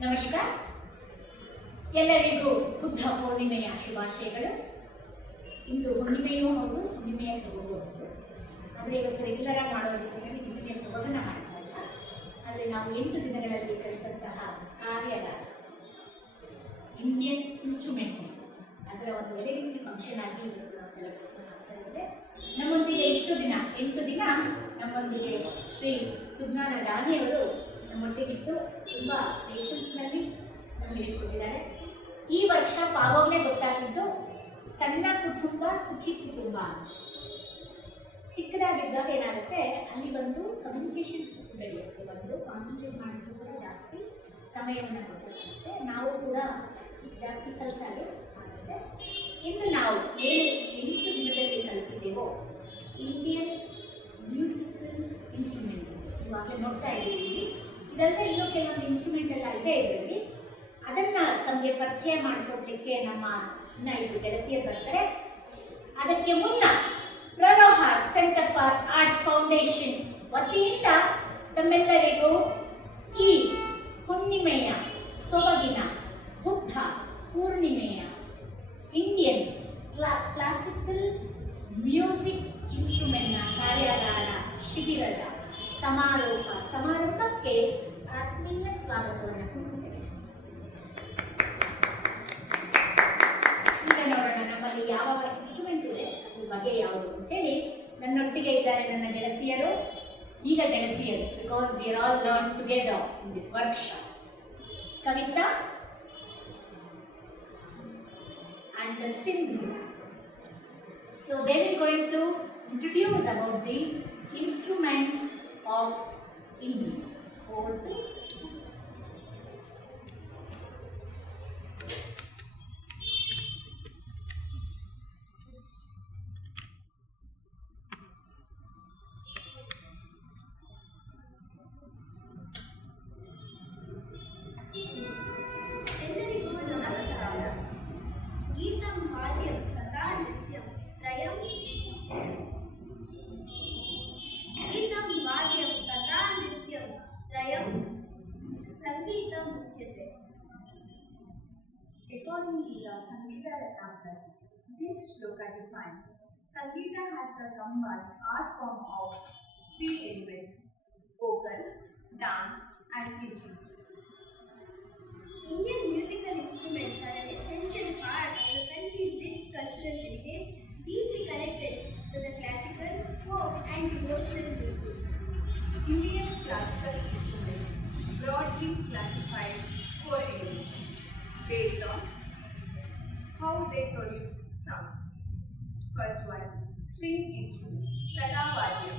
ನಮಸ್ಕಾರ. ಎಲ್ಲರಿಗೂ ಬುದ್ಧ ಪೂರ್ಣಿಮೆಯ ಶುಭಾಶಯಗಳು. ಇಂದು ಹುಣ್ಣಿಮೆಯೂ ಹೌದು, ಹುಣ್ಣಿಮೆಯ ಸೊಬಗು ಹೌದು. ಆದರೆ ಇವತ್ತು ರೆಗ್ಯುಲರ್ ಆಗಿ ಮಾಡೋ ರೀತಿಯಲ್ಲಿ ಹುಣ್ಣಿಮೆಯ ಸೊಬಗನ್ನು ಮಾಡ್ತಾ ಇಲ್ಲ. ಆದರೆ ನಾವು 8 ದಿನಗಳಲ್ಲಿ ಕಲಿಸಿದಂತಹ ಕಾರ್ಯದ ಇಂಡಿಯನ್ ಇನ್ಸ್ಟ್ರೂಮೆಂಟ್ ಅದರ ಒಂದು ವೆರೈಟಿ ಫಂಕ್ಷನ್ ಆಗಿ ಇವತ್ತು ನಾವು ಸೆಲೆಬ್ರೇಟ್ ಮಾಡ್ತಾ ಇದ್ದೇವೆ. ನಮ್ಮೊಂದಿಗೆ 8 ದಿನ ನಮ್ಮೊಂದಿಗೆ ಶ್ರೀ ಸುಜ್ಞಾನ ದಾನಿಯವರು ನಮ್ಮೊಟ್ಟಿಗಿದ್ದು ತುಂಬ ಪೇಷನ್ಸ್ನಲ್ಲಿ ನಮಗೆ ಹೇಳ್ಕೊಟ್ಟಿದ್ದಾರೆ. ಈ ವರ್ಕ್ಶಾಪ್ ಆವಾಗಲೇ ಗೊತ್ತಾಗಿದ್ದು ಸಣ್ಣ ಕುಟುಂಬ ಸುಖಿ ಕುಟುಂಬ. ಚಿಕ್ಕದಾಗಿದ್ದಾಗ ಏನಾಗುತ್ತೆ, ಅಲ್ಲಿ ಒಂದು ಕಮ್ಯುನಿಕೇಷನ್ ಬೆಳೆಯುತ್ತೆ, ಒಂದು ಕಾನ್ಸಂಟ್ರೇಟ್ ಮಾಡೋದು ಕೂಡ ಜಾಸ್ತಿ ಸಮಯವನ್ನು ಕೊಟ್ಟಿರುತ್ತೆ. ನಾವು ಕೂಡ ಜಾಸ್ತಿ ಕಲಿತಾಗೆ ಆಗುತ್ತೆ. ಇನ್ನು ನಾವು 8 ದಿನದಲ್ಲಿ ಕಲಿತಿದ್ದೇವೋ ಇಂಡಿಯನ್ ಮ್ಯೂಸಿಕಲ್ ಇನ್ಸ್ಟ್ರೂಮೆಂಟ್ ಇವಾಗ ನೋಡ್ತಾ ಇದ್ದೀವಿ. ಇದೆಲ್ಲ ಇನ್ನೂ ಕೆಲವೊಂದು ಇನ್ಸ್ಟ್ರೂಮೆಂಟ್ ಎಲ್ಲ ಇದೆ ಇದರಲ್ಲಿ. ಅದನ್ನು ತಮಗೆ ಪರಿಚಯ ಮಾಡಿಕೊಡ್ಲಿಕ್ಕೆ ನಮ್ಮ ಇನ್ನ 5 ಗೆಳತಿಯರು ಬರ್ತಾರೆ. ಅದಕ್ಕೆ ಮುನ್ನ ಪ್ರರೋಹ ಸೆಂಟರ್ ಫಾರ್ ಆರ್ಟ್ಸ್ ಫೌಂಡೇಶನ್ ವತಿಯಿಂದ ತಮ್ಮೆಲ್ಲರಿಗೂ ಈ ಹುಣ್ಣಿಮೆಯ ಸೊಬಗಿನ ಬುದ್ಧ ಪೂರ್ಣಿಮೆಯ ಇಂಡಿಯನ್ ಕ್ಲಾಸಿಕಲ್ ಮ್ಯೂಸಿಕ್ ಇನ್ಸ್ಟ್ರೂಮೆಂಟ್ನ ಕಾರ್ಯಾಗಾರ ಶಿಬಿರದ ಸಮಾರಂಭಕ್ಕೆ ಆತ್ಮೀಯ ಸ್ವಾಗತವನ್ನು ಕೊಡುತ್ತೇವೆ. ಈಗ ನೋಡೋಣ ನಮ್ಮಲ್ಲಿ ಯಾವ ಇನ್ಸ್ಟ್ರೂಮೆಂಟ್ ಇದೆ, ಅದ್ರ ಬಗ್ಗೆ ಯಾವುದು ಅಂತೇಳಿ. ನನ್ನೊಟ್ಟಿಗೆ ಇದ್ದಾರೆ ನನ್ನ ಗೆಳತಿಯರು. ಈಗ ಗೆಳತಿಯರು, because we are all learn together in this workshop. Kavita and Sindhu. So they will going to introduce about the instruments of India. Over to According to the Sangeeta Ratnakar, this shloka defines Sangeeta has the combined art form of 3 elements: vocal, dance, and instrument. Indian musical instruments are an essential part of the country's rich cultural heritage, deeply connected to the classical, folk, and devotional music. Indian classical instruments broadly classified 4 elements based on how they produce sounds. First one, string instrument, Kadavadya.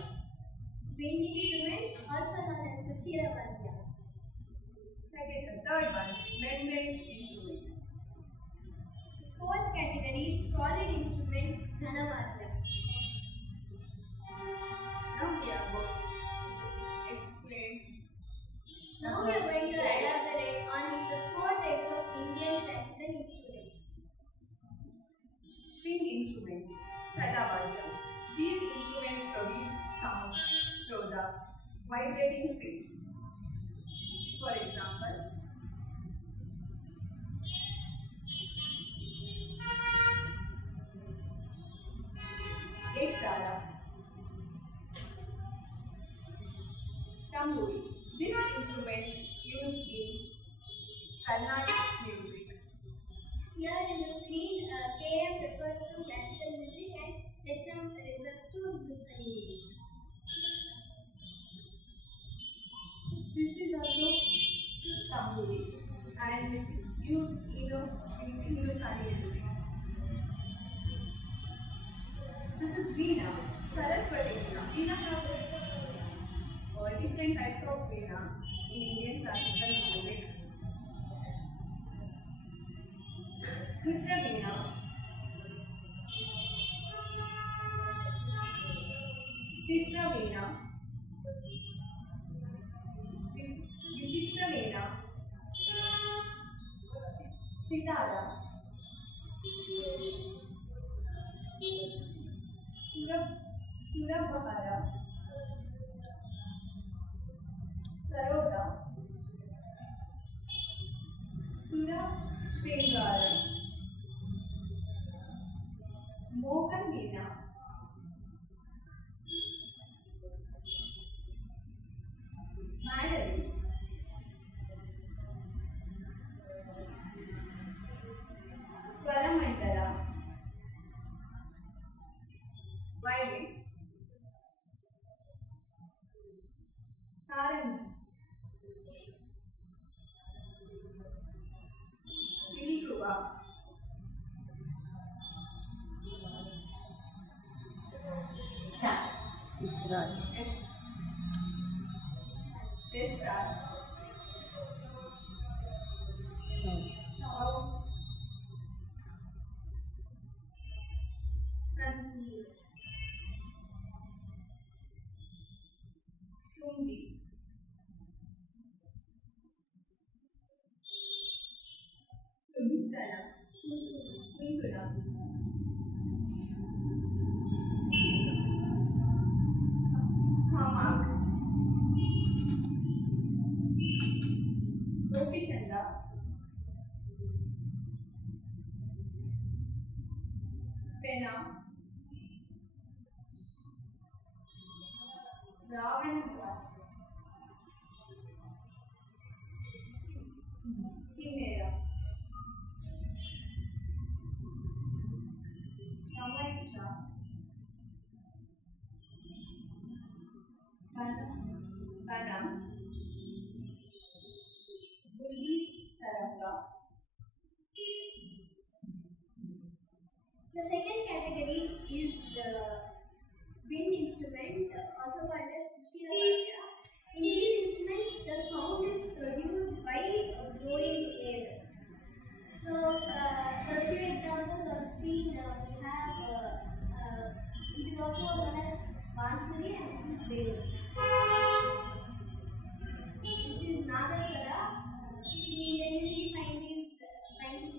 Wind instrument, also known as Sushira Vadya. Third one, Mendel instrument. Fourth category, solid instrument, Dhanavadya. Now we are going to explain. Now we are going to elaborate on the 4 types of Indian classical instruments. String instrument, Kadavadya. These instruments produce sounds through the vibrating strings. For example, Ekala, Tamburi. This instrument used in Carnatic music. Here in the screen, KM refers to classical music and HM refers to Hindustani music. This is also Tamburi and it is used in Hindustani music. This is Veena, Saraswati Veena. Veena have different types of Veena in Indian classical music. Mitra Veena, Chitra Veena, Vichitra Veena, Sitara, Surabhara, Saroda, ಸುರ ಶೃಂಗಾರ ಮೋಹನ್ ವೀಣಾ ಮಾಡಲು ಸ್ವರಮಂಡಲ violin Sarangi ಇಳಿಯುವ ಸ ಇಸ್ರಾಜ್ S Raj ಸಂಗೀತ ತುಂಗಿ ತುಂತನ ತುಂತುಲ ಹಮಾಕ್ ಗೋಪಿಚಂದ್ರ ಪೆನ ರಾವಣಪುರ ಕಿನ್ನೇರ ಕಮೈಚ ಬನ ಗುಲ್ಬಿ ತರಂಗ. The second category is wind instrument, also called as Sushila Bhatia. In these instruments, the sound is produced by blowing air. So, for a few examples on screen, we have it is also known as Bansuri and this is Venu. This is Nagaswara. We can usually find this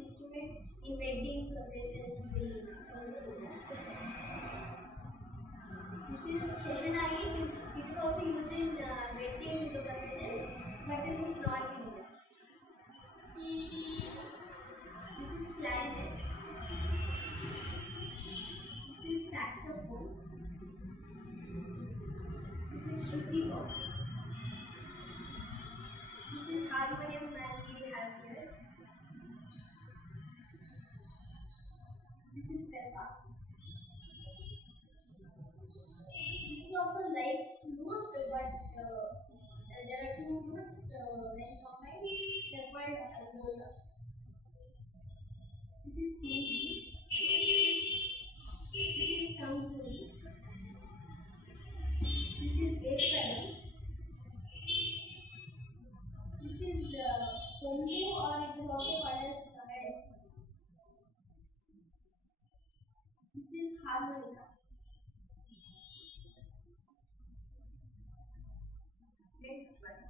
instrument in wedding processions in South India. This is Shehanagi. It is also used in wedding processions, but in North India. This is clarinet. This is saxophone. This is Shruti box. This is harmonium as we have here. This is peppa. This is also like flute, but there are two flutes when combined. They're called algoza. This is puri. This is tamburi. This is ekkaram. This is kongu, or it is also called as kamed. This is harmonica. Next one,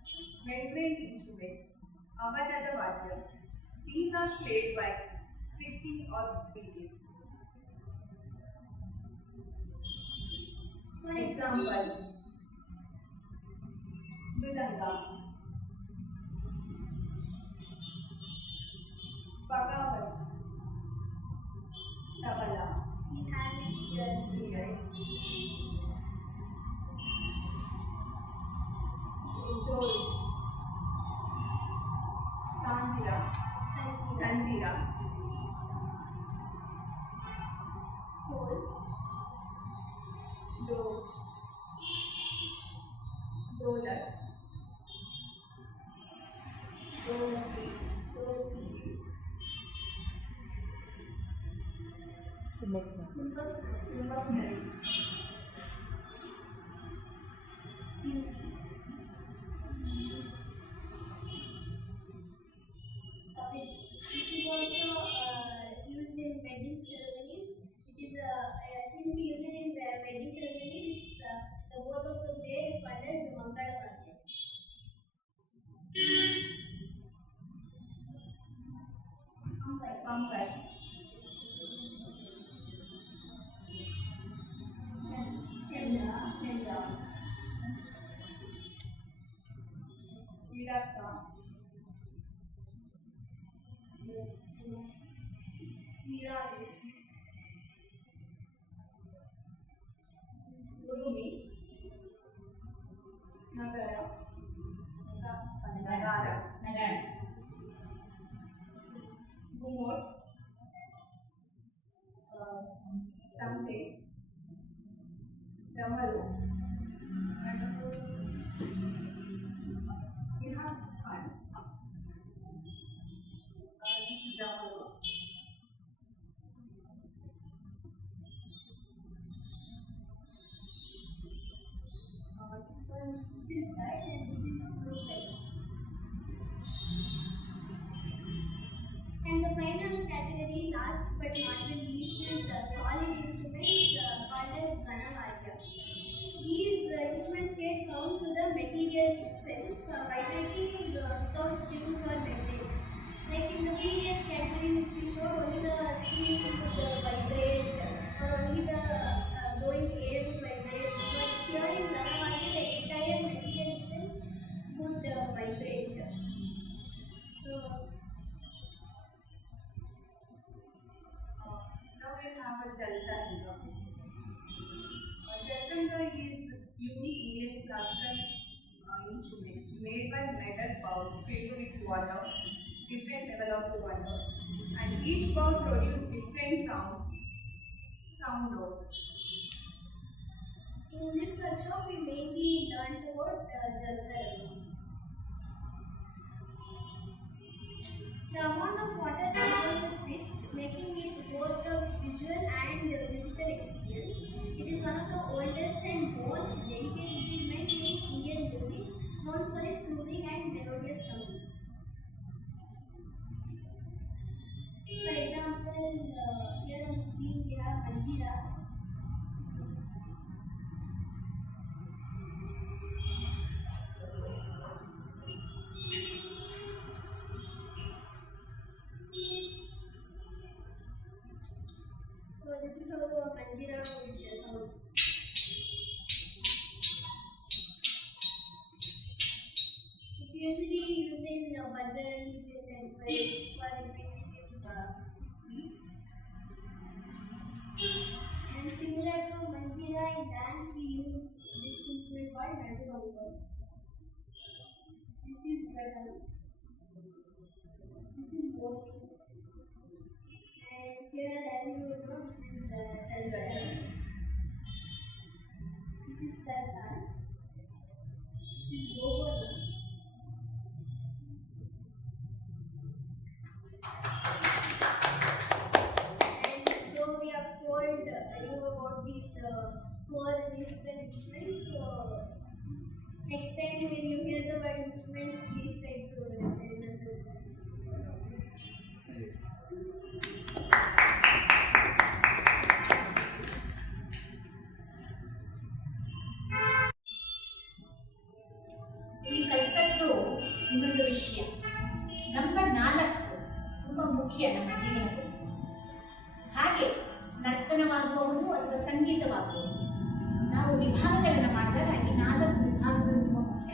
membrane instrument, avadada vadya. These are played by stripping or beating. For Example, mridanga, bagavat, tabla, we have here here, jol, tanjira, tanjira, hole, dolat, dolati, tumbaknari, This is also used in wedding ceremonies. It is since we use it in wedding ceremonies, it's, the word of the pair is called as the Mangala Pradya. pampai, Chandra, idaka, Mirari. Urumi, Nagara, Nagara, Gumor, Tampe, Damaru, and we have this one. This is Damaru. This is right and this is blue right. And the final category, last but not the least, is solid instruments called as Ganavarya. These instruments get sound to the material itself, vibrating without strings or membranes. Like in the previous category which we showed, only the strings would vibrate or only the blowing air would vibrate. But here in Ganavarya, the entire material itself would vibrate. So, Now we have a Jaltanga. Jaltanga is unique Indian classical instrument made by metal bowls filled with water, different level of water, and each bowl produces different sound notes. in this workshop, we mainly learned about Jaltanga. The amount of water involved with pitch, making it both a visual and physical experience. It is one of the oldest and most delicate instruments in Indian music, known for its soothing and melodious sound. For example, here on screen we have Manjira. So this is how a Manjira would sound. It's usually used in bhajans, in temples, for repetitive beats. And similar to Manjira in dance, we use this instrument called Naduvanga. This is Gadam. This is Bosi. And here, as you will know, this is Jaltanga. This is Tartan. This is Gogona. And so we have told you about these four musical instruments. So next time when you hear the word instruments, please try to remember this. ಇಲ್ಲಿ ಕಲ್ತದ್ದು ಇನ್ನೊಂದು ವಿಷಯ. Number 4 ತುಂಬ ಮುಖ್ಯ ನಮ್ಮ ಜೀವನದಲ್ಲಿ. ಹಾಗೆ ನರ್ತನವಾಗಬಹುದು ಅಥವಾ ಸಂಗೀತವಾಗಬಹುದು. ನಾವು ವಿಭಾಗಗಳನ್ನು ಮಾಡಿದಾಗ ಈ 4 ವಿಭಾಗಗಳು ತುಂಬ ಮುಖ್ಯ.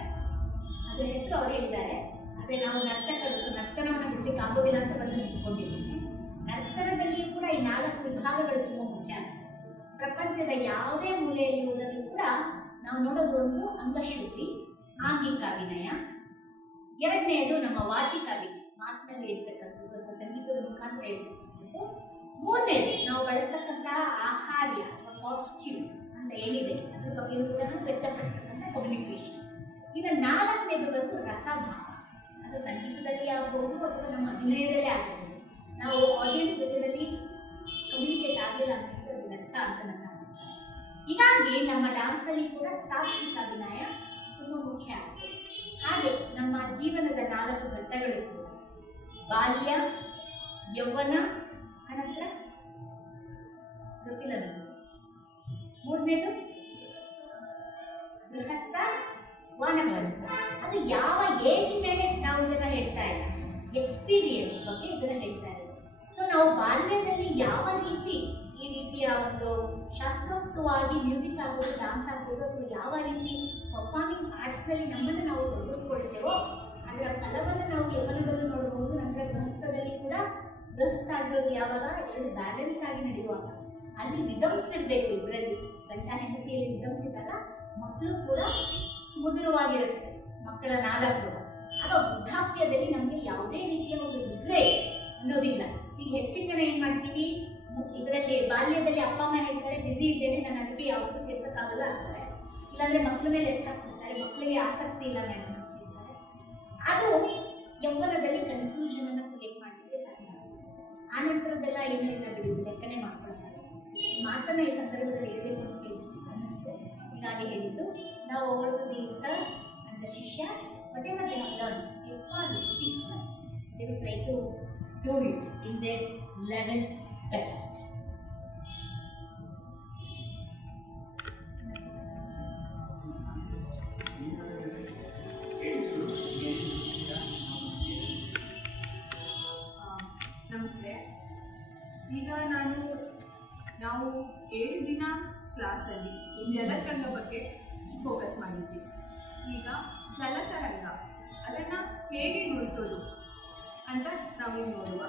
ಅದರ ಹೆಸರು ಅವರು ಹೇಳಿದ್ದಾರೆ. ಆದರೆ ನಾವು ನರ್ತಕರು ನರ್ತನವನ್ನು ಬಿಡಲಿಕ್ಕೆ ಆಗೋದಿಲ್ಲ ಅಂತ ಬಂದು ನಿಂತ್ಕೊಂಡಿದ್ದೀನಿ. ನರ್ತನದಲ್ಲಿ ಕೂಡ ಈ 4 ವಿಭಾಗಗಳು ತುಂಬ ಮುಖ್ಯ. ಪ್ರಪಂಚದ ಯಾವುದೇ ಮೂಲೆಯಲ್ಲಿ ಹೋದರೂ ಕೂಡ ನಾವು ನೋಡೋದು ಒಂದು ಅಂಗಶ್ರುತಿ, ಆಂಗಿಕಾಭಿನಯ, ಎರಡನೆಯದು ನಮ್ಮ ವಾಚಿಕಾಭಿನಯ, ಮಾತಿನಲ್ಲಿ ಇರ್ತಕ್ಕಂಥದ್ದು ಅಥವಾ ಸಂಗೀತದ ಮುಖಾಂತರ ಇರ್ತಕ್ಕಂಥದ್ದು, ಮೂರನೇದು ನಾವು ಬಳಸ್ತಕ್ಕಂತಹ ಆಹಾರ್ಯ ಅಥವಾ ಕಾಸ್ಟ್ಯೂಮ್ ಅಂತ ಏನಿದೆ ಅದ್ರ ಬಗ್ಗೆ ಕೂಡ ವ್ಯಕ್ತಪಡಿಸ್ತಕ್ಕಂಥ ಕಮ್ಯುನಿಕೇಶನ್. ಇನ್ನು 4ನೇದು ಬಂದು ರಸಭಾವ. ಅದು ಸಂಗೀತದಲ್ಲಿ ಆಗಬಹುದು ಅಥವಾ ನಮ್ಮ ಅಭಿನಯದಲ್ಲೇ ಆಗಬಹುದು. ನಾವು ಆಡಿಯನ್ಸ್ ಜೊತೆಯಲ್ಲಿ ಕಮ್ಯುನಿಕೇಟ್ ಆಗಲಿಲ್ಲ ಅಂತ ಹೇಳಿದ್ರೆ ಅದು ವ್ಯರ್ಥ ಅಂತ ನನ್ನ ಅಭಿಪ್ರಾಯ. ಹೀಗಾಗಿ ನಮ್ಮ ಡ್ಯಾನ್ಸ್ನಲ್ಲಿ ಕೂಡ ಸಾತ್ವಿಕ ಅಭಿನಯ ತುಂಬ ಮುಖ್ಯ ಆಗುತ್ತೆ. ಹಾಗೆ ನಮ್ಮ ಜೀವನದ 4 ಘಟ್ಟಗಳು ಕೂಡ ಬಾಲ್ಯ, ಯೌವನ, ಅನಂತರ ಗೊತ್ತಿಲ್ಲ ನನಗೆ, 3ನೇದು ಗೃಹಸ್ಥ, ವಾನಪ್ರಸ್ಥ. ಅದು ಯಾವ ಏಜ್ ಮೇಲೆ ನಾವು ಇದನ್ನು ಹೇಳ್ತಾ ಇಲ್ಲ, ಎಕ್ಸ್ಪೀರಿಯನ್ಸ್ ಬಗ್ಗೆ ಇದನ್ನು ಹೇಳ್ತಾ ಇರೋದು. ಸೊ ನಾವು ಬಾಲ್ಯದಲ್ಲಿ ಯಾವ ರೀತಿ ಈ ರೀತಿಯ ಒಂದು ಶಾಸ್ತ್ರೋಕ್ತವಾಗಿ ಮ್ಯೂಸಿಕ್ ಆಗ್ಬೋದು, ಡಾನ್ಸ್ ಆಗ್ಬೋದು, ಅಥವಾ ಯಾವ ರೀತಿ ಪರ್ಫಾರ್ಮಿಂಗ್ ಆರ್ಟ್ಸ್ನಲ್ಲಿ ನಮ್ಮನ್ನು ನಾವು ತೊಡಗಿಸ್ಕೊಳ್ತೇವೋ ಅದರ ಫಲವನ್ನು ನಾವು ಯೌವನದಲ್ಲೂ ನೋಡ್ಬೋದು, ನಂತರ ಗೃಹಸ್ಥದಲ್ಲಿ ಕೂಡ ಆಗಿರೋದು ಯಾವಾಗ ಎರಡು ಬ್ಯಾಲೆನ್ಸ್ ಆಗಿ ನಡೆಯುವಾಗ. ಅಲ್ಲಿ ರಿದಮ್ಸ್ ಇರಬೇಕು ಇಬ್ಬರಲ್ಲಿ. ಗಂಡ ಹೆಂಡತಿಯಲ್ಲಿ ರಿದಮ್ಸ್ ಇದ್ದಾಗ ಮಕ್ಕಳು ಕೂಡ ಸುಮಧುರವಾಗಿರುತ್ತೆ, ಮಕ್ಕಳ ನಾದ ಕೂಡ. ಆಗ ವೃದ್ಧಾಪ್ಯದಲ್ಲಿ ನಮಗೆ ಯಾವುದೇ ರೀತಿಯ ಒಂದು ರಿಗ್ರೆಟ್ ಅನ್ನೋದಿಲ್ಲ. ಈಗ ಹೆಚ್ಚಿನ ಜನ ಏನು ಮಾಡ್ತೀವಿ, ಇದರಲ್ಲಿ ಬಾಲ್ಯದಲ್ಲಿ ಅಪ್ಪ ಅಮ್ಮ ಹೇಳ್ತಾರೆ ಬ್ಯುಸಿ ಇದ್ದೇನೆ, ನಾನು ಅದಕ್ಕೆ ಯಾವುದಕ್ಕೂ ಸೇರ್ಸೋಕ್ಕಾಗಲ್ಲ ಅಂತಾರೆ. ಇಲ್ಲಾಂದರೆ ಮಕ್ಕಳ ಮೇಲೆ ಎತ್ತಾಕ್ಬಿಡ್ತಾರೆ, ಮಕ್ಕಳಿಗೆ ಆಸಕ್ತಿ ಇಲ್ಲ ಮೇಡಮ್ ಅಂತ ಹೇಳ್ತಾರೆ. ಅದು ಯೌವನದಲ್ಲಿ ಕನ್ಫ್ಯೂಷನ್ ಅನ್ನು ಕ್ರಿಯೇಟ್ ಮಾಡಲಿಕ್ಕೆ ಸಾಧ್ಯ ಆಗುತ್ತೆ. ಆ ನಂತರದ್ದೆಲ್ಲ ಏನೂ ಇಲ್ಲ ಬಿಡಿ, ಲೆಕ್ಕನೆ ಮಾಡ್ಕೊಳ್ತಾರೆ. ಈ ಮಾತನ್ನು ಈ ಸಂದರ್ಭದಲ್ಲಿ ಹೇಳಬೇಕು ಅಂತ ಅನ್ನಿಸ್ತು, ಹೀಗಾಗಿ ಹೇಳಿದ್ದು. ನಾವು over to the sir and the Shishyas, whatever they have learned is called sequence. They will try to do it in their level best. ನಮಸ್ತೆ. ಈಗ ನಾವು 7 ದಿನ ಕ್ಲಾಸಲ್ಲಿ ಜಲತರಂಗ ಬಗ್ಗೆ ಫೋಕಸ್ ಮಾಡಿದ್ವಿ. ಈಗ ಜಲತರಂಗ ಅದನ್ನು ಹೇಗೆ ನುಡಿಸೋದು ಅಂತ ನಾವೀಗ ನೋಡುವ.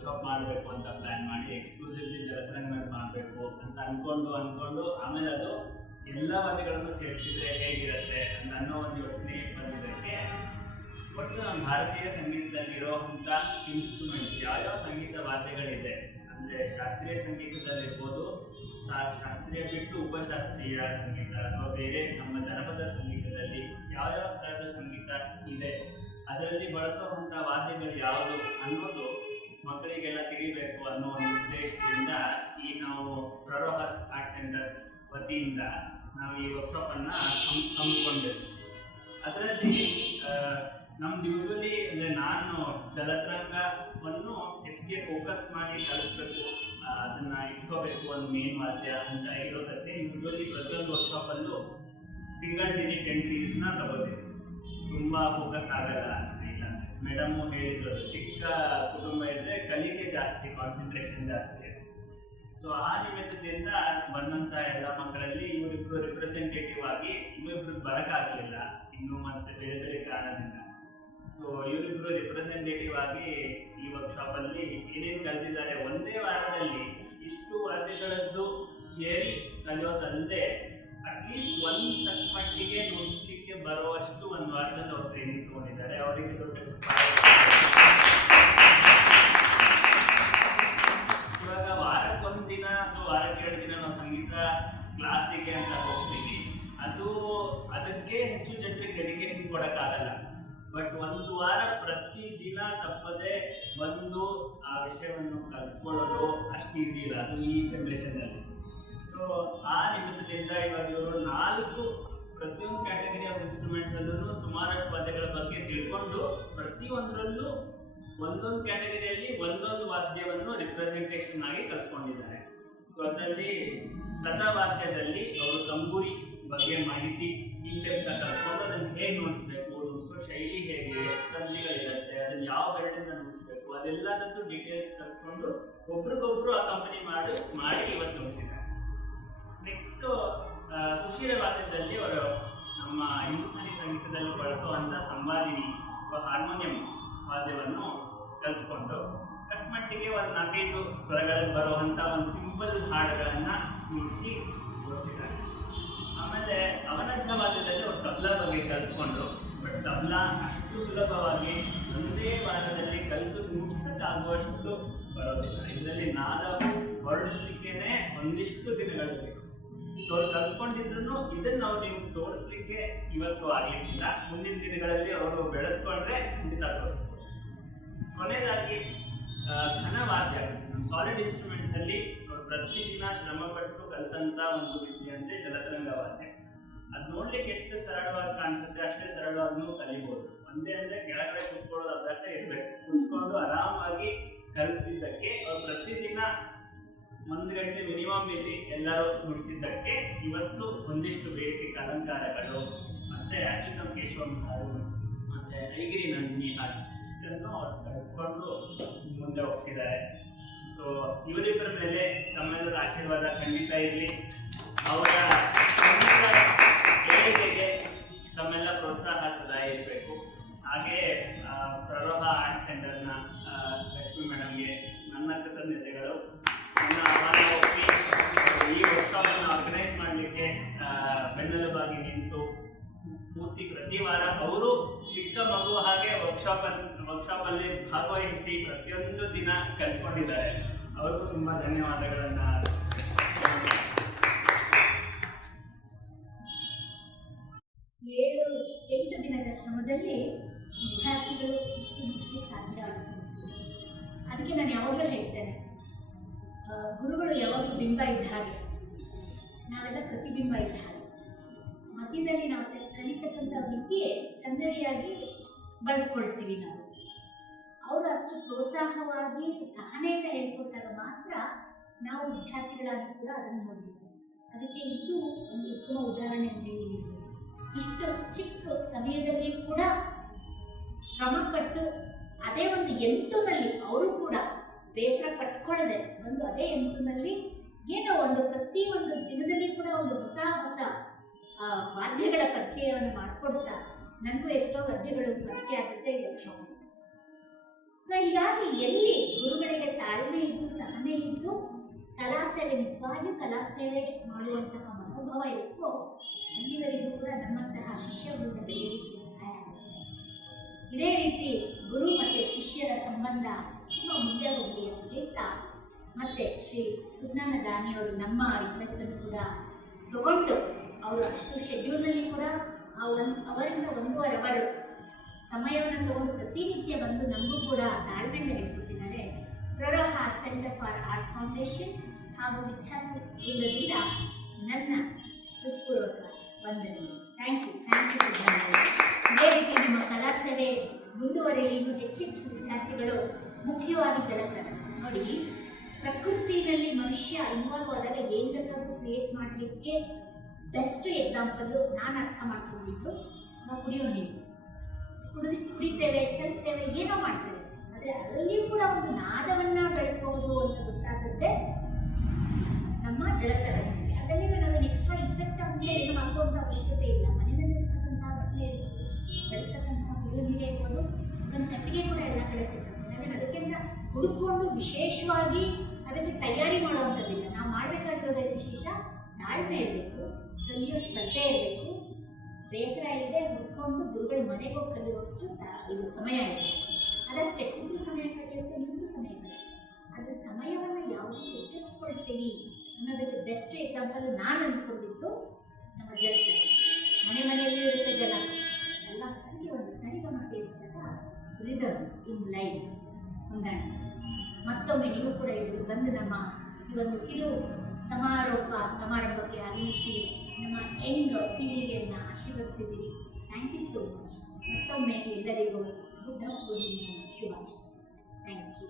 ವರ್ಕ್ಶಾಪ್ ಮಾಡಬೇಕು ಅಂತ ಪ್ಲ್ಯಾನ್ ಮಾಡಿ ಎಕ್ಸ್ಕ್ಲೂಸಿವ್ಲಿ ಜಲತರಂಗ ಮಾಡಬೇಕು ಅಂತ ಅಂದ್ಕೊಂಡು ಆಮೇಲೆ ಅದು ಎಲ್ಲ ವಾದ್ಯಗಳನ್ನು ಸೇರಿಸಿದ್ರೆ ಹೇಗಿರುತ್ತೆ ಅಂತ ಅನ್ನೋ ಒಂದು ಯೋಚನೆ ಬಂದಿದ್ದಕ್ಕೆ ಒಟ್ಟು ನಮ್ಮ ಭಾರತೀಯ ಸಂಗೀತದಲ್ಲಿರೋಂಥ ಇನ್ಸ್ಟ್ರೂಮೆಂಟ್ಸ್ ಯಾವ್ಯಾವ ಸಂಗೀತ ವಾದ್ಯಗಳಿದೆ ಅಂದರೆ ಶಾಸ್ತ್ರೀಯ ಸಂಗೀತದಲ್ಲಿರ್ಬೋದು, ಶಾಸ್ತ್ರೀಯ ಬಿಟ್ಟು ಉಪಶಾಸ್ತ್ರೀಯ ಸಂಗೀತ ಅಥವಾ ಬೇರೆ ನಮ್ಮ ಜನಪದ ಸಂಗೀತದಲ್ಲಿ ಯಾವ್ಯಾವ ಥರದ ಸಂಗೀತ ಇದೆ, ಅದರಲ್ಲಿ ಬಳಸುವಂಥ ವಾದ್ಯಗಳು ಯಾವುದು ಅನ್ನೋದು ಮಕ್ಕಳಿಗೆಲ್ಲ ತಿಳಿಬೇಕು ಅನ್ನೋ ಒಂದು ಉದ್ದೇಶದಿಂದ ಈ ನಾವು ಪ್ರರೋಹ ಆರ್ಟ್ ಸೆಂಟರ್ ವತಿಯಿಂದ ನಾವು ಈ ವರ್ಕ್ಶಾಪನ್ನು ಹಮ್ಮಿಕೊಂಡೆವು. ಅದರಲ್ಲಿ ನಮ್ದು ಯೂಶ್ವಲಿ ಅಂದರೆ ನಾನು ಜಲತರಂಗವನ್ನು ಹೆಚ್ಚಿಗೆ ಫೋಕಸ್ ಮಾಡಿ ಕಲಿಸ್ಬೇಕು, ಅದನ್ನು ಇಟ್ಕೋಬೇಕು ಒಂದು ಮೇನ್ ವಾದ್ಯ ಅಂತ ಇರೋದಕ್ಕೆ ಯೂಶ್ವಲಿ ಪ್ರತಿಯೊಂದು ವರ್ಕ್ಶಾಪಲ್ಲೂ ಸಿಂಗಲ್ ಡಿಜಿಟ್ ಎಂಟ್ರೀಸ್ನ ತಗೋತೀವಿ. ತುಂಬ ಫೋಕಸ್ ಆಗಲ್ಲ ಇಲ್ಲ, ಮೇಡಮು ಹೇಳಿದ್ರು ಚಿಕ್ಕ ಕುಟುಂಬ ಇದ್ದರೆ ಕಲಿಕೆ ಜಾಸ್ತಿ, ಕಾನ್ಸಂಟ್ರೇಷನ್ ಜಾಸ್ತಿ. ಸೊ ಆ ನಿಮಿತ್ತದಿಂದ ಬಂದಂಥ ಎಲ್ಲ ಮಕ್ಕಳಲ್ಲಿ ಇವರಿಬ್ಬರು ರಿಪ್ರೆಸೆಂಟೇಟಿವ್ ಆಗಿ ಇವರಿಬ್ರು ಬರೋಕ್ಕಾಗಲಿಲ್ಲ ಇನ್ನು ಮತ್ತೆ ಬೇರೆ ಬೇರೆ ಕಾರಣದಿಂದ. ಸೊ ಇವರಿಬ್ಬರು ರಿಪ್ರೆಸೆಂಟೇಟಿವ್ ಆಗಿ ಈ ವರ್ಕ್ಶಾಪಲ್ಲಿ ಏನೇನು ಕಲಿತಿದ್ದಾರೆ, ಒಂದೇ ವಾರದಲ್ಲಿ ಇಷ್ಟು ವಾದ್ಯಗಳದ್ದು ಥಿಯರಿ ಕಲಿಯೋದಲ್ಲದೆ ಅಟ್ಲೀಸ್ಟ್ ಒಂದು ತಕ್ಕ ಮಟ್ಟಿಗೆ ನುಡಿಸ್ಲಿಕ್ಕೆ ಬರುವಷ್ಟು ಒಂದು ವಾರದಲ್ಲಿ ಅವ್ರು ಟ್ರೈನಿಂಗ್ ತೊಗೊಂಡಿದ್ದಾರೆ. ಅವರಿಗೆ ಇವಾಗ ವಾರಕ್ಕೊಂದು ದಿನ ಅಥವಾ ವಾರಕ್ಕೆ 2 ದಿನ ನಾವು ಸಂಗೀತ ಕ್ಲಾಸಿಗೆ ಅಂತ ಹೋಗ್ತೀವಿ, ಅದಕ್ಕೆ ಹೆಚ್ಚು ಜನರಿಗೆ ಡೆಡಿಕೇಶನ್ ಕೊಡೋಕ್ಕಾಗಲ್ಲ. ಬಟ್ ಒಂದು ವಾರ ಪ್ರತಿ ದಿನ ತಪ್ಪದೆ ಬಂದು ಆ ವಿಷಯವನ್ನು ಕಲ್ತ್ಕೊಳ್ಳೋದು ಅಷ್ಟು ಈಸಿ ಇಲ್ಲ, ಅದು ಈ ಜನ್ರೇಷನಲ್ಲಿ. ಸೊ ಆ ನಿಮಿತ್ತದಿಂದ ಇವಾಗ ಇವರು 4 ಪ್ರತಿಯೊಂದು ಕ್ಯಾಟಗರಿ ಆಫ್ ಇನ್ಸ್ಟ್ರೂಮೆಂಟ್ಸಲ್ಲೂ ಸುಮಾರಷ್ಟು ವಾದ್ಯಗಳ ಬಗ್ಗೆ ತಿಳ್ಕೊಂಡು ಪ್ರತಿಯೊಂದರಲ್ಲೂ ಒಂದೊಂದು ಕ್ಯಾಟಗರಿಯಲ್ಲಿ ಒಂದೊಂದು ವಾದ್ಯವನ್ನು ರಿಪ್ರೆಸೆಂಟೇಷನ್ ಆಗಿ ಕಲ್ತ್ಕೊಂಡಿದ್ದಾರೆ. ಸೊ ಅದರಲ್ಲಿ ಲತಾವಾದ್ಯದಲ್ಲಿ ಅವರು ತಂಬೂರಿ ಬಗ್ಗೆ ಮಾಹಿತಿ ಇಂಟೆಪ್ತ ಕಲ್ತ್ಕೊಂಡು ಅದನ್ನು ಹೇಗೆ ನುಡಿಸ್ಬೇಕು, ನುಡಿಸೋ ಶೈಲಿ ಹೇಗೆ, ಎಷ್ಟು ತಂದಿಗಳಿರುತ್ತೆ, ಅದನ್ನು ಯಾವ ಬೆರಳಿಂದ ನುಡಿಸ್ಬೇಕು, ಅದೆಲ್ಲದದ್ದು ಡೀಟೇಲ್ಸ್ ಕಲ್ತ್ಕೊಂಡು ಒಬ್ರಿಗೊಬ್ರು ಆ ಕಂಪನಿ ಮಾಡಿ ಇವತ್ತು ನುಡಿಸಿದ್ದಾರೆ. ನೆಕ್ಸ್ಟ್ ಸುಶೀಲ ವಾದ್ಯದಲ್ಲಿ ಅವರು ನಮ್ಮ ಹಿಂದೂಸ್ತಾನಿ ಸಂಗೀತದಲ್ಲಿ ಬಳಸುವಂಥ ಸಂವಾದಿನಿ ಅಥವಾ ಹಾರ್ಮೋನಿಯಂ ವಾದ್ಯವನ್ನು ಕಲ್ತ್ಕೊಂಡು ಕಟ್ಮಟ್ಟಿಗೆ ಒಂದು 4-5 ಸ್ವರಗಳಲ್ಲಿ ಬರುವಂಥ ಒಂದು ಸಿಂಪಲ್ ಹಾಡುಗಳನ್ನು ನುಡಿಸಿ ತೋರಿಸಿದ್ದಾರೆ. ಆಮೇಲೆ ಅವನದ್ಧ ವಾದ್ಯದಲ್ಲಿ ಅವ್ರು ತಬ್ಲಾ ಬಗ್ಗೆ ಕಲ್ತ್ಕೊಂಡು, ಬಟ್ ತಬ್ಲಾ ಅಷ್ಟು ಸುಲಭವಾಗಿ ಒಂದೇ ವಾರದಲ್ಲಿ ಕಲಿತು ನುಡ್ಸಕ್ಕಾಗುವಷ್ಟು ಬರೋದಿಲ್ಲ. ಇದರಲ್ಲಿ ನಾದ ಹೊರಡಿಸ್ಲಿಕ್ಕೇ ಒಂದಿಷ್ಟು ದಿನಗಳು ಬೇಕು. ಸೊ ಅವ್ರು ಕಲ್ತ್ಕೊಂಡಿದ್ರು ಇದನ್ನು ಅವ್ರು ನಿಮ್ಗೆ ತೋರಿಸ್ಲಿಕ್ಕೆ ಇವತ್ತು ಆಗಲಿಕ್ಕಿಲ್ಲ, ಮುಂದಿನ ದಿನಗಳಲ್ಲಿ ಅವರು ಬೆಳೆಸ್ಕೊಂಡ್ರೆ ಖಂಡಿತ ತೋರಿಸ್ಬೋದು. ಕೊನೆಯದಾಗಿ ಘನವಾದ್ಯ ಸಾಲಿಡ್ ಇನ್ಸ್ಟ್ರೂಮೆಂಟ್ಸಲ್ಲಿ ಅವ್ರು ಪ್ರತಿದಿನ ಶ್ರಮಪಟ್ಟು ಕಲಿತಂಥ ಒಂದು ವಿದ್ಯೆ ಅಂದರೆ ಜಲತರಂಗ ವಾದ್ಯ. ಅದು ನೋಡ್ಲಿಕ್ಕೆ ಎಷ್ಟು ಸರಳವಾಗಿ ಕಾಣಿಸುತ್ತೆ ಅಷ್ಟೇ ಸರಳವಾಗೂ ಕಲಿಬೋದು. ಒಂದೇ ಅಂದರೆ ಕೆಳಗಡೆ ಕುತ್ಕೊಳ್ಳೋದು ಅಭ್ಯಾಸ ಇರಬೇಕು. ಕುತ್ಕೊಂಡು ಆರಾಮಾಗಿ ಕಲಿತಿದ್ದಕ್ಕೆ ಅವ್ರು ಪ್ರತಿದಿನ 1 ಗಂಟೆ ಮಿನಿಮಮ್ ಇಲ್ಲಿ ಎಲ್ಲರೂ ನುಡಿಸಿದ್ದಕ್ಕೆ ಇವತ್ತು ಒಂದಿಷ್ಟು ಬೇಸಿಕ್ ಅಲಂಕಾರಗಳು ಮತ್ತು ಅಚ್ಯುತಂ ಕೇಶವಂ ಹಾಡು ಮತ್ತು ಐಗಿರಿ ನಂದಿನಿ ಹಾಡು ಇಷ್ಟನ್ನು ಅವ್ರು ಕಲ್ತ್ಕೊಂಡು ಮುಂದೆ ಹೋಗ್ತಿದ್ದಾರೆ. ಸೊ ಇವರಿಬ್ಬರ ಮೇಲೆ ತಮ್ಮೆಲ್ಲರ ಆಶೀರ್ವಾದ ಖಂಡಿತ ಇರಲಿ. ಅವರ ಏಳಿಗೆಗೆ ತಮ್ಮೆಲ್ಲ ಪ್ರೋತ್ಸಾಹ ಸದಾ ಇರಬೇಕು. ಹಾಗೆ ಪ್ರರೋಹ ಆರ್ಟ್ ಸೆಂಟರ್ನ ಲಕ್ಷ್ಮಿ ಮೇಡಮ್ಗೆ ನನ್ನ ಕೃತಜ್ಞತೆಗಳು. ನನ್ನ ಆಹ್ವಾನ ಒಪ್ಪಿ ಈ ವರ್ಕ್ಶಾಪನ್ನು ಆರ್ಗನೈಸ್ ಮಾಡಲಿಕ್ಕೆ ಬೆನ್ನೆಲುಬಾಗಿ ನಿಂತು ಪೂರ್ತಿ ಪ್ರತಿ ವಾರ ಅವರು ಚಿಕ್ಕ ಮಗು ಹಾಗೆ ವರ್ಕ್ಶಾಪಲ್ಲಿ ಭಾಗವಹಿಸಿ ಪ್ರತಿಯೊಂದು ದಿನ ಕಲ್ತ್ಕೊಂಡಿದ್ದಾರೆ. ಅವ್ರಿಗೂ ತುಂಬ ಧನ್ಯವಾದಗಳನ್ನು. 7-8 ದಿನದ ಶ್ರಮದಲ್ಲಿ ವಿದ್ಯಾರ್ಥಿಗಳು ಇಷ್ಟು ಮುಗಿಸ್ಲಿಕ್ಕೆ ಸಾಧ್ಯ ಆಗುತ್ತೆ. ಅದಕ್ಕೆ ನಾನು ಯಾವಾಗಲೂ ಹೇಳ್ತೇನೆ, ಗುರುಗಳು ಯಾವಾಗಲೂ ಬಿಂಬ ಇದ್ದ ಹಾಗೆ, ನಾವೆಲ್ಲ ಪ್ರತಿಬಿಂಬ ಇದ್ದ ಹಾಗೆ. ಮಧ್ಯದಲ್ಲಿ ನಾವು ಕಲಿತಕ್ಕಂಥ ವಿದ್ಯೆ ಕನ್ನಡಿಯಾಗಿ ಬಳಸ್ಕೊಳ್ತೀವಿ ನಾವು. ಅವರು ಅಷ್ಟು ಪ್ರೋತ್ಸಾಹವಾಗಿ ಸಹನೆಯಿಂದ ಹೇಳ್ಕೊಟ್ಟಾಗ ಮಾತ್ರ ನಾವು ವಿದ್ಯಾರ್ಥಿಗಳಾಗಿ ಕೂಡ ಅದನ್ನು ನೋಡಿದ್ದೀವಿ. ಅದಕ್ಕೆ ಇದು ಒಂದು ಉತ್ತಮ ಉದಾಹರಣೆ ಅಂತ ಹೇಳಿದ್ರು. ಇಷ್ಟು ಚಿಕ್ಕ ಸಮಯದಲ್ಲಿ ಕೂಡ ಶ್ರಮಪಟ್ಟು ಅದೇ ಒಂದು ಯಂತ್ರದಲ್ಲಿ ಅವರು ಕೂಡ ಬೇಸರ ಪಟ್ಕೊಳ್ಳದೆ ಒಂದು ಅದೇ ಯಂತ್ರದಲ್ಲಿ ಏನೋ ಒಂದು ಪ್ರತಿಯೊಂದು ದಿನದಲ್ಲಿ ಕೂಡ ಒಂದು ಹೊಸ ವಾದ್ಯಗಳ ಪರಿಚಯವನ್ನು ಮಾಡಿಕೊಡ್ತಾ ನನಗೂ ಎಷ್ಟೋ ವಾದ್ಯಗಳು ಪರಿಚಯ ಆಗುತ್ತೆ ಈ ವರ್ಷ. ಸೊ ಹೀಗಾಗಿ ಎಲ್ಲಿ ಗುರುಗಳಿಗೆ ತಾಳ್ಮೆ ಇದ್ದು ಸಹನೆ ಇದ್ದು ಕಲಾ ಸೇವೆ ನಿಜವಾಗಿಯೂ ಕಲಾ ಸೇವೆ ಮಾಡುವಂತಹ ಮನೋಭಾವ ಇರುತ್ತೋ ಅಲ್ಲಿವರೆಗೂ ಕೂಡ ನಮ್ಮಂತಹ ಶಿಷ್ಯವೃಂದ ಬೆಳೆಯಲಿಕ್ಕೆ ಸಹಾಯ ಆಗುತ್ತೆ. ಇದೇ ರೀತಿ ಗುರು ಮತ್ತು ಶಿಷ್ಯರ ಸಂಬಂಧ ತುಂಬ ಮುಂದೆ ಹೋಗಲಿ ಅಂತ ಹೇಳ್ತಾ ಮತ್ತೆ ಶ್ರೀ ಸುಜ್ಞಾನ ದಾನಿಯವರು ನಮ್ಮ ರಿಕ್ವೆಸ್ಟನ್ನು ಕೂಡ ತಗೊಂಡು ಅವರು ಅಷ್ಟು ಶೆಡ್ಯೂಲ್ನಲ್ಲಿ ಕೂಡ ಅವರಿಂದ 1.5 ಅವರ್ ಸಮಯವನ್ನು ತಗೊಂಡು ಪ್ರತಿನಿತ್ಯ ಬಂದು ನಮಗೂ ಕೂಡ ತಾಳ್ಮೆಯಿಂದ ಹೇಳ್ಕೊಟ್ಟಿದ್ದಾರೆ. ಪ್ರರೋಹ ಸೆಂಟರ್ ಫಾರ್ ಆರ್ಟ್ಸ್ ಫೌಂಡೇಶನ್ ಹಾಗೂ ವಿದ್ಯಾರ್ಥಿ ವೃಂದದಿಂದ ನನ್ನ ಹೃತ್ಪೂರ್ವಕ ವಂದನೆ. ಥ್ಯಾಂಕ್ ಯು ಇದೇ ರೀತಿ ನಿಮ್ಮ ಕಲಾ ಸೇವೆ ಮುಂದುವರಿಯಲಿ. ಇನ್ನೂ ಹೆಚ್ಚೆಚ್ಚು ವಿದ್ಯಾರ್ಥಿಗಳು ಮುಖ್ಯವಾಗಿ ಜಲತರ ನೋಡಿ, ಪ್ರಕೃತಿಯಲ್ಲಿ ಮನುಷ್ಯ ಇನ್ವಾಲ್ವ್ ಆದಾಗ ಏನು ಬೇಕಾದ್ರೂ ಕ್ರಿಯೇಟ್ ಮಾಡಲಿಕ್ಕೆ ಬೆಸ್ಟ್ ಎಕ್ಸಾಂಪಲ್ಲು ನಾನು ಅರ್ಥ ಮಾಡ್ಕೊಂಡಿದ್ದು, ನಾವು ಕುಡಿಯೋ ನೀರು ಕುಡಿತೇವೆ, ಚೆಲ್ತೇವೆ, ಏನೋ ಮಾಡ್ತೇವೆ, ಆದರೆ ಅದರಲ್ಲಿಯೂ ಕೂಡ ಒಂದು ನಾದವನ್ನು ಬೆಳೆಸಬಹುದು ಅಂತ ಗೊತ್ತಾಗುತ್ತೆ ನಮ್ಮ ಜಲತರಂಗಕ್ಕೆ. ಅದರಲ್ಲಿ ನಾವು ಎಕ್ಸ್ಟ್ರಾ ಇಫೆಕ್ಟ್ ಅಂತ ಏನು ಹಾಕುವಂಥ ಅವಶ್ಯಕತೆ ಇಲ್ಲ. ಮನೆಯಲ್ಲಿರ್ತಕ್ಕಂಥ ಬಟ್ಟೆ ಇರ್ಬೋದು, ಬೆಳೆಸ್ತಕ್ಕಂಥ ಕುಡಿಯೋ ನೀರೇ ಇರ್ಬೋದು, ಒಂದು ಕಟ್ಟಿಗೆ ಕೂಡ ಎಲ್ಲ ಕಡೆ ಸಿಗ್ತದೆ. ನಾವೇನು ಅದಕ್ಕಿಂತ ಹುಡುಕೊಂಡು ವಿಶೇಷವಾಗಿ ಅದಕ್ಕೆ ತಯಾರಿ ಮಾಡುವಂಥದ್ದಿಲ್ಲ. ನಾವು ಮಾಡಬೇಕಾಗಿರೋದೇ ವಿಶೇಷ ತಾಳ್ಮೆ ಇರಬೇಕು, ಕಲಿಯೋ ಶ್ರದ್ಧೆ ಇರಬೇಕು, ಬೇಸರ ಇಲ್ಲದೆ ಹುಡ್ಕೊಂಡು ಗುರುಗಳ ಮನೆಗೆ ಹೋಗಿ ಕಲಿಯುವಷ್ಟು ಇದು ಸಮಯ ಇದೆ. ಅದಷ್ಟೇ, ಕೂತು ಸಮಯ ಕಳೆಯುತ್ತೆ, ನಿಂತು ಸಮಯ ಕಳೆಯುತ್ತೆ. ಅದರ ಸಮಯವನ್ನು ಯಾವುದು ಉಪಯೋಗಿಸ್ಕೊಳ್ತೀವಿ ಅನ್ನೋದಕ್ಕೆ ಬೆಸ್ಟ್ ಎಕ್ಸಾಂಪಲ್ ನಾನು ಅಂದ್ಕೊಂಡಿದ್ದು ನಮ್ಮ ಜಲತರ. ಮನೆಯಲ್ಲಿ ಇರುತ್ತೆ ಜಲ ಎಲ್ಲ, ಅದಕ್ಕೆ ಒಂದು ಸರಿಗಮ ಸೇರಿಸಿದಾಗ ರಿದಮ್ ಇನ್ ಲೈಫ್ ಹೊಂದಾಣಿಕೆ. ಮತ್ತೊಮ್ಮೆ ನೀವು ಕೂಡ ಇಲ್ಲಿ ಬಂದು ನಮ್ಮ ಈ ಒಂದು ಕಿರು ಸಮಾರಂಭಕ್ಕೆ ಆಗಮಿಸಿ ನಮ್ಮ ಯಂಗ್ ಪೀಳಿಗೆಯನ್ನು ಆಶೀರ್ವದಿಸಿದ್ದೀರಿ. Thank you so much. ಮತ್ತೊಮ್ಮೆ ಎಲ್ಲರಿಗೂ ಬುದ್ಧ ಪೂರ್ಣಿಮೆಯ ಶುಭಾಶಯ. Thank you.